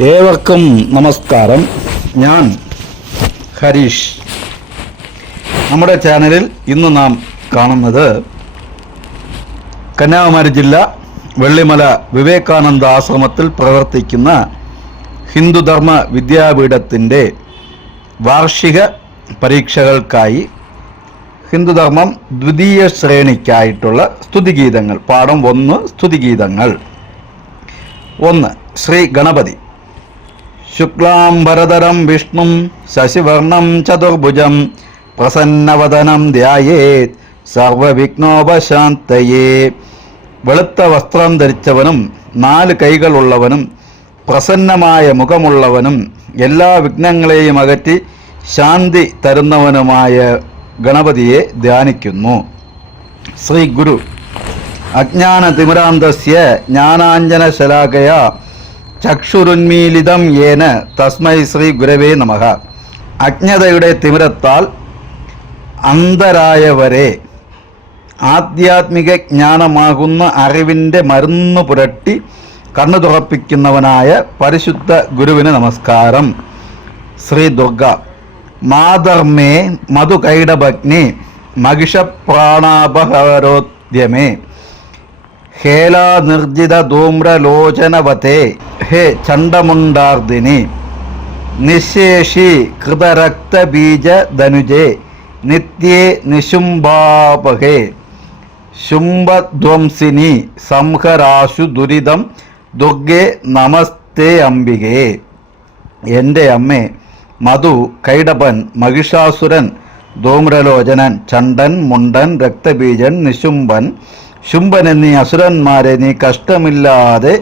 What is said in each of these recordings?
ഏവർക്കും നമസ്കാരം. ഞാൻ ഹരീഷ്. നമ്മുടെ ചാനലിൽ ഇന്ന് നാം കാണുന്നത് കന്യാകുമാരി ജില്ല വെള്ളിമല വിവേകാനന്ദ ആശ്രമത്തിൽ പ്രവർത്തിക്കുന്ന ഹിന്ദുധർമ്മ വിദ്യാപീഠത്തിന്റെ വാർഷിക പരീക്ഷകൾക്കായി ഹിന്ദുധർമ്മം ദ്വിതീയ ശ്രേണിക്കായിട്ടുള്ള സ്തുതിഗീതങ്ങൾ. പാഠം ഒന്ന് സ്തുതിഗീതങ്ങൾ. ഒന്ന് ശ്രീ ഗണപതി. ശുക്ലാംബരതരം വിഷ്ണു ശശിവർണം ചതുർഭുജം പ്രസന്നവദനം ധ്യായേത് സർവവിഘ്നോപശാന്തയേ. വെളുത്ത വസ്ത്രം ധരിച്ചവനും നാല് കൈകളുള്ളവനും പ്രസന്നമായ മുഖമുള്ളവനും എല്ലാ വിഘ്നങ്ങളെയും അകറ്റി ശാന്തി തരുന്നവനുമായ ഗണപതിയെ ധ്യാനിക്കുന്നു. ശ്രീ ഗുരു. അജ്ഞാനതിമിരാന്തസ്യ ജ്ഞാനാഞ്ജനശലാകയ ചക്ഷുരുന്മീലിതം യേന തസ്മൈ ശ്രീ ഗുരവേ നമ. അജ്ഞതയുടെ തിമിരത്താൽ അന്ധരായവരെ ആധ്യാത്മിക ജ്ഞാനമാകുന്ന അറിവിന്റെ മരുന്ന് പുരട്ടി കണ്ണു തുറപ്പിക്കുന്നവനായ പരിശുദ്ധ ഗുരുവിന് നമസ്കാരം. ശ്രീ ദുർഗ മാധർമ്മേ മധുകൈടഭഗ്നി മഹിഷപ്രാണാപഹരോദ്യമേ. ഹേലാനിർജിത ധൂമ്രലോചനവത്തെ ഹേ ചണ്ഡമുണ്ടാർദിനി. നിശേഷി കൃതരക്തബീജ ധനുജേ നിത്യേ നിശുംഭാപഹേ ശുംഭധ്വംസിനി സംഹരാശു ദുരിതം ദുർഗേ നമസ്തേ അംബികേ. എന്റെ അമ്മേ മധു കൈടപൻ മഹിഷാസുരൻ ധൂമ്രലോചനൻ ചണ്ടൻ മുണ്ടൻ രക്തബീജൻ നിശുംബൻ ശുംഭൻ എന്നീ അസുരന്മാരെ നീ കഷ്ടമില്ലാതെ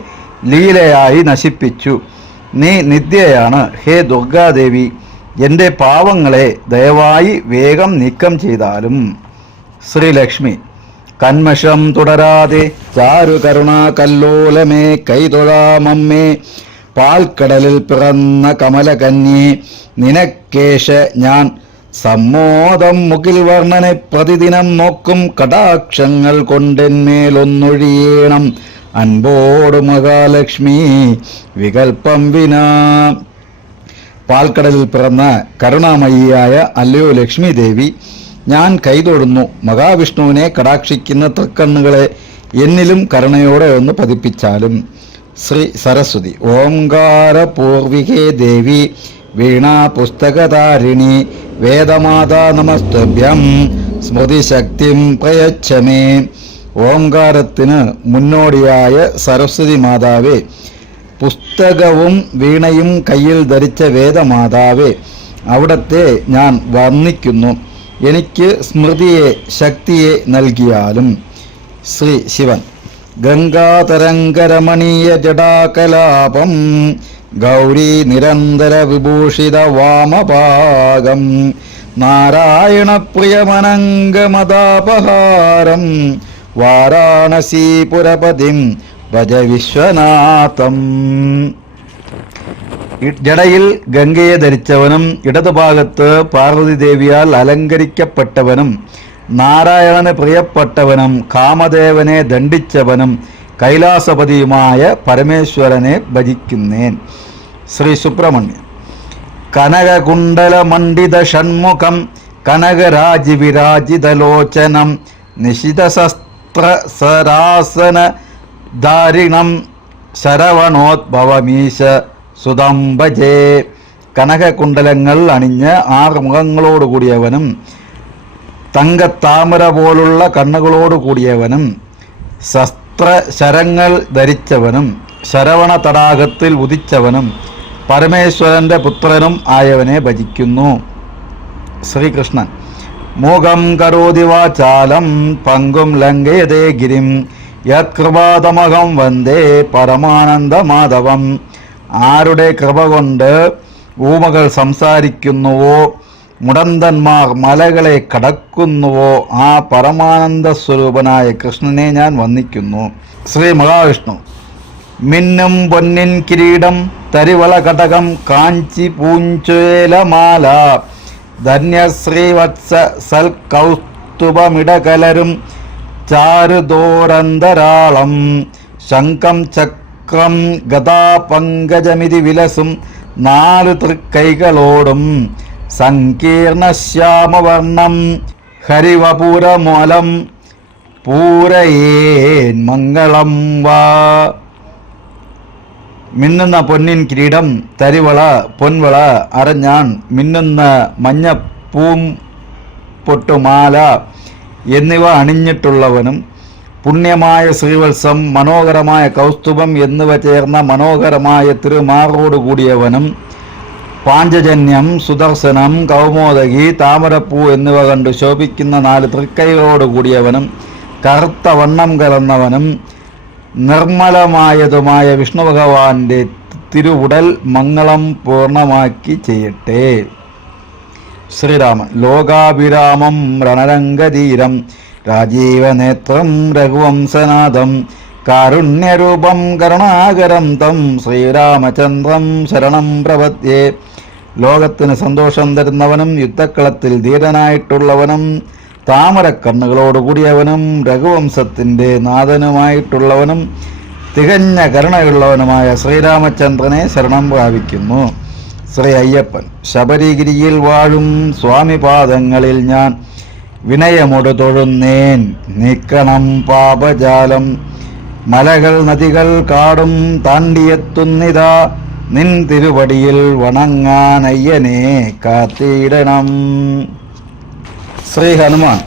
ലീലയായി നശിപ്പിച്ചു. നീ നിത്യയാണ്. ഹേ ദുർഗാദേവി എന്റെ പാവങ്ങളെ ദയവായി വേഗം നീക്കം ചെയ്താലും. ശ്രീലക്ഷ്മി കന്മഷം തുടരാതെ ചാരു കരുണ കല്ലോലമേ കൈതൊഴാമമ്മേ പാൽക്കടലിൽ പിറന്ന കമലകന്യേ നിനക്കേശ ഞാൻ സമ്മോദം മുകിൽ വർണനെ പ്രതിദിനം നോക്കും. കടാക്ഷങ്ങൾ കൊണ്ടെന്മേലൊന്നൊഴിയണം അൻപോട് മഹാലക്ഷ്മി വികൽപ്പം വിനാ. പാൽക്കടലിൽ പിറന്ന കരുണാമയിയായ അല്ലയോ ലക്ഷ്മി ദേവി ഞാൻ കൈതൊടുന്നു മഹാവിഷ്ണുവിനെ കടാക്ഷിക്കുന്ന തൃക്കണ്ണുകളെ എന്നിലും കരുണയോടെ ഒന്ന് പതിപ്പിച്ചാലും. ശ്രീ സരസ്വതി ഓംകാര പൂർവികേ ദേവി വീണാ പുസ്തകധാരിണി വേദമാതാ നമസ്തുഭ്യം സ്മൃതിശക്തിം പ്രയച്ഛമേ ഓംകാരത്തിന് മുന്നോടിയായ സരസ്വതി മാതാവേ പുസ്തകവും വീണയും കയ്യിൽ ധരിച്ച വേദമാതാവേ അവിടത്തെ ഞാൻ വർണിക്കുന്നു. എനിക്ക് സ്മൃതിയെ ശക്തിയെ നൽകിയാലും ശ്രീ ശിവൻ. ഗംഗാതരംഗരമണീയ ജടാകലാപം ഗൗരി നിരന്തര വിഭൂഷിത വാമഭാഗം നാരായണപ്രിയമനംഗമതാപഹാരം. വാരാണസീപുരപതിം ഭജ വിശ്വനാഥം. ജടയിൽ ഗംഗയെ ധരിച്ചവനും ഇടതുഭാഗത്ത് പാർവതി ദേവിയാൽ അലങ്കരിക്കപ്പെട്ടവനും നാരായണന് പ്രിയപ്പെട്ടവനും കാമദേവനെ ദണ്ഡിച്ചവനും കൈലാസപതിയുമായ പരമേശ്വരനെ ഭജിക്കുന്നേൻ. ശ്രീ സുബ്രഹ്മണ്യൻ. കനകകുണ്ടലമണ്ഡിത ഷൺമുഖം കനകരാജിവിരാജിതലോചനം നിശിതശസ്ത്രസരാസന ദാരിണം ശരവണോദ്ഭവമീശ സുതംബജേ കനകകുണ്ടലങ്ങൾ അണിഞ്ഞ് ആറ് മുഖങ്ങളോട് കൂടിയവനും തങ്കത്താമര പോലുള്ള കണ്ണുകളോട് കൂടിയവനും ശസ്ത്ര ശരങ്ങൾ ധരിച്ചവനും ശരവണ തടാകത്തിൽ ഉദിച്ചവനും പരമേശ്വരന്റെ പുത്രനും ആയവനെ ഭജിക്കുന്നു. ശ്രീകൃഷ്ണൻ. മൂകം കരോതി വാചാലം പങ്കും ലംഘയതേ ഗിരിം യത്കൃപാതമകം വന്ദേ പരമാനന്ദ മാധവം ആരുടെ കൃപ കൊണ്ട് ഊമകൾ സംസാരിക്കുന്നുവോ മുടന്തന്മാർ മലകളെ കടക്കുന്നുവോ? ആ പരമാനന്ദ സ്വരൂപനായ കൃഷ്ണനെ ഞാൻ വന്ദിക്കുന്നു. ശ്രീ മഹാവിഷ്ണു മിന്നും പൊന്നിൻ കിരീടം തരിവള കടകം കാഞ്ചി പൂഞ്ചേലമാല ധന്യശ്രീവത്സ സൽ കൗസ്തുഭമിടകലരും ചാരുദോരന്തരാളം ശംഖം ചക്ര ഗതാപങ്കജമിതി വിലസും നാലു തൃക്കൈകളോടും സങ്കീർണശ്യാമവർണം ഹരിവപൂരമോലം പൂരയേൻ മംഗളം വാ. മിന്നുന്ന പൊന്നിൻ കിരീടം തരിവള പൊൻവള അരഞ്ഞാൺ മിന്നുന്ന മഞ്ഞപ്പൂം പൊട്ടുമാല എന്നിവ അണിഞ്ഞിട്ടുള്ളവനും പുണ്യമായ ശ്രീവത്സം മനോഹരമായ കൗസ്തുഭം എന്നിവ ചേർന്ന മനോഹരമായ തിരുമാറോട് കൂടിയവനും പാഞ്ചജന്യം സുദർശനം കൗമോദകി താമരപ്പൂ എന്നിവ കണ്ട് ശോഭിക്കുന്ന നാല് തൃക്കൈകളോട് കൂടിയവനും കറുത്ത വണ്ണം കലർന്നവനും നിർമ്മലമായതുമായ വിഷ്ണു ഭഗവാന്റെ തിരുവുടൽ മംഗളം പൂർണമാക്കി ചെയ്യട്ടെ. ശ്രീരാമൻ ലോകാഭിരാമം രണരംഗധീരം രാജീവനേത്രം രഘുവംശനാഥം കാരുണ്യരൂപം കരുണാകരം തം ശ്രീരാമചന്ദ്രം ശരണം പ്രപദ്യേ. ലോകത്തിന് സന്തോഷം തരുന്നവനും യുദ്ധക്കളത്തിൽ ധീരനായിട്ടുള്ളവനും താമരക്കണ്ണുകളോടുകൂടിയവനും രഘുവംശത്തിന്റെ നാഥനുമായിട്ടുള്ളവനും തികഞ്ഞ കരുണയുള്ളവനുമായ ശ്രീരാമചന്ദ്രനെ ശരണം പ്രാപിക്കുന്നു. ശ്രീ അയ്യപ്പൻ ശബരിഗിരിയിൽ വാഴും സ്വാമിപാദങ്ങളിൽ ഞാൻ വിനയമൊടു തൊഴുന്നേൻ. നീക്കണം പാപജാലം മലകൾ നദികൾ കാടും താണ്ടിയെത്തുന്നിതാ നിൻ തിരുവടിയിൽ വണങ്ങാൻ അയ്യനെ കാത്തിടണം. ശ്രീ ഹനുമാൻ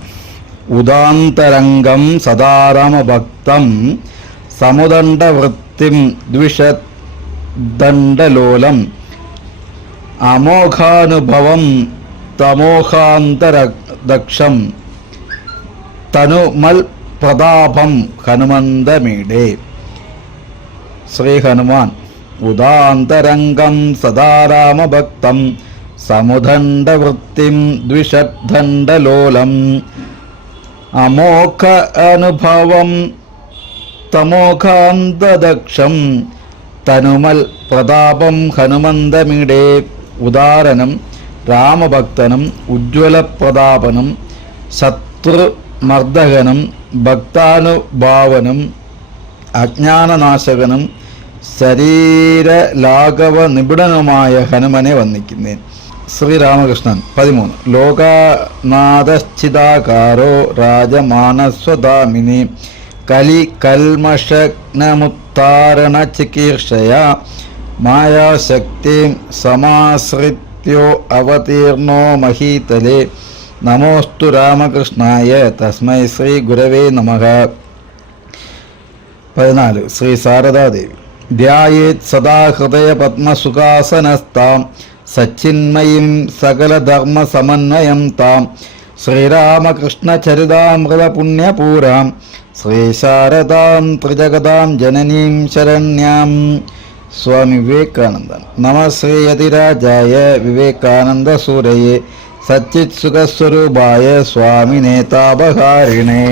ഉദാന്തരംഗം സദാരാമഭക്തം സമുദണ്ഡവൃത്തിം ദ്വിഷദണ്ഡലോലം അമോഘാനുഭവം തമോഹാന്തരദക്ഷം തനുമൽ പ്രതാപം ഹനുമന്തമീടെ. ശ്രീ ഹനുമാൻ ഉദാന്തരംഗം സദാരാമഭക്തം സമുദണ്ഡവൃത്തിം ദ്വിഷദ്ദണ്ഡലോലം അമോഘ അനുഭവം തമോഘാന്തദക്ഷം തനുമൽ പ്രതാപം ഹനുമന്തമിടെ ഉദാരനും രാമഭക്തനും ഉജ്ജ്വലപ്രതാപനും ശത്രുമർദ്ദകനും ഭക്താനുഭാവനും അജ്ഞാനനാശകനും ശരീരലാഘവ നിപുണനുമായ ഹനുമനെ വന്ദിക്കുന്നേൻ. ശ്രീരാമകൃഷ്ണൻ പതിമൂന്ന്. ലോകനാഥശ്ചിതാകാരോ രാജമാനസ്വദാമിനി. കലി കൽമഷഗ്നമുത്താരണ ചികീർഷയ മായാശക്തിം സമാശ്രിത്യോ അവതീർണോ മഹീതലേ. നമോസ്തു രാമകൃഷ്ണായ. തസ്മൈ ശ്രീ ഗുരവേ നമ. പതിനാല്. ശ്രീ സാരദാദേവി ധ്യായേത് സദാ ഹൃദയ പത്മസുഖാസനസ്താം സച്ചിന്മയും സകലധർമ്മ സമന്വയം താം ശ്രീരാമകൃഷ്ണചരിതാമൃത പുണ്യപൂരാം ശ്രീശാരദാം ത്രിജഗതാം ജനനീം ശരണ്യാം സ്വാമി വിവേകാനന്ദൻ നമ ശ്രീ യതിരാജായ വിവേകാനന്ദ സൂരയെ സച്ചിത് സുഖസ്വരൂപായ സ്വാമി നേതാപഹാരിണേ